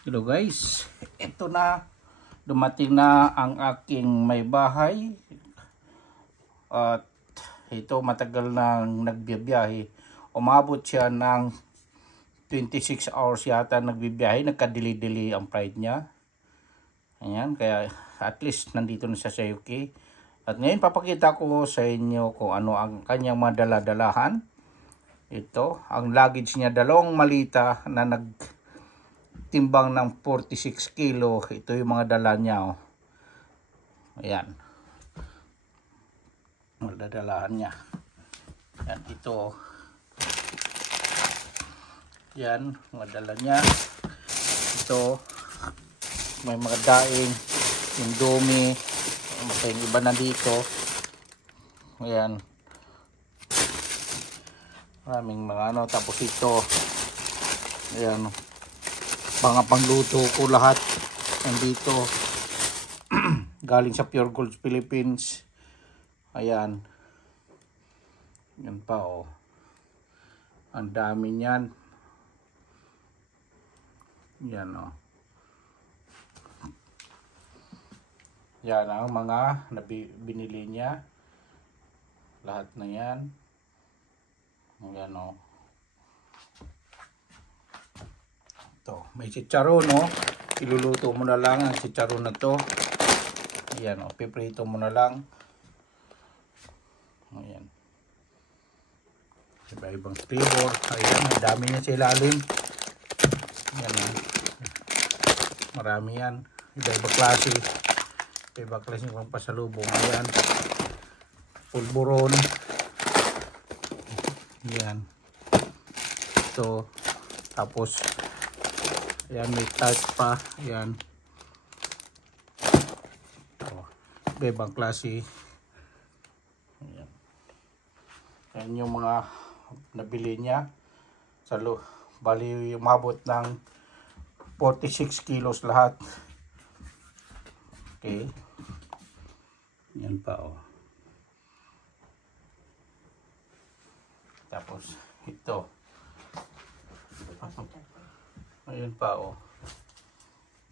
Hello guys, ito na, dumating na ang aking may bahay at ito matagal nang nagbibiyahe. Umabot siya ng 26 hours yata nagbibiyahe, nagka-delay ang flight niya. Ayan, kaya at least nandito na siya sa UK. At ngayon papakita ko sa inyo kung ano ang kanyang madala-dalahan. Ito, ang luggage niya, dalawang malita na timbang ng 46 kilo. Ito yung mga dala niya. Oh. Ayan. Madadalahan niya. Ayan, ito. Ayan, mga dala niya. Ito. May mga daing. Indomie. May iba na dito. Ayan. Maraming mga ano. Tapos ito. Ayan. Mga pangluto ko lahat nandito. Galing sa Pure Gold Philippines. Ayan. Yan pa oh. Ang dami niyan. Yan oh. Yan ang mga binili niya. Lahat na yan. Yan oh. Ito, may chicharon no. Iluluto mo na lang ang chicharon na to. Ayan o, piprito mo na lang. Ayan. Iba-ibang flavor. Ayan, ang dami niya sa ilalim. Ayan o. Marami yan. Iba-ibang klase. Iba-ibang klase ng pasalubong. Ayan. Pulburon. Ayan. Ito. Tapos ayan, may tart pa. Ayan. Oh, ibang klase. Ayan. Ayan yung mga nabili niya. Bali umabot ng 46 kilos lahat. Okay. Ayan pa oh. Tapos ito. Ayun pa oh.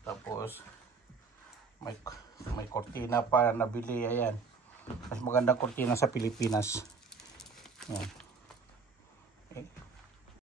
Tapos may kortina pa nabili. Ayan. Mas magandang kortina sa Pilipinas. Ayan.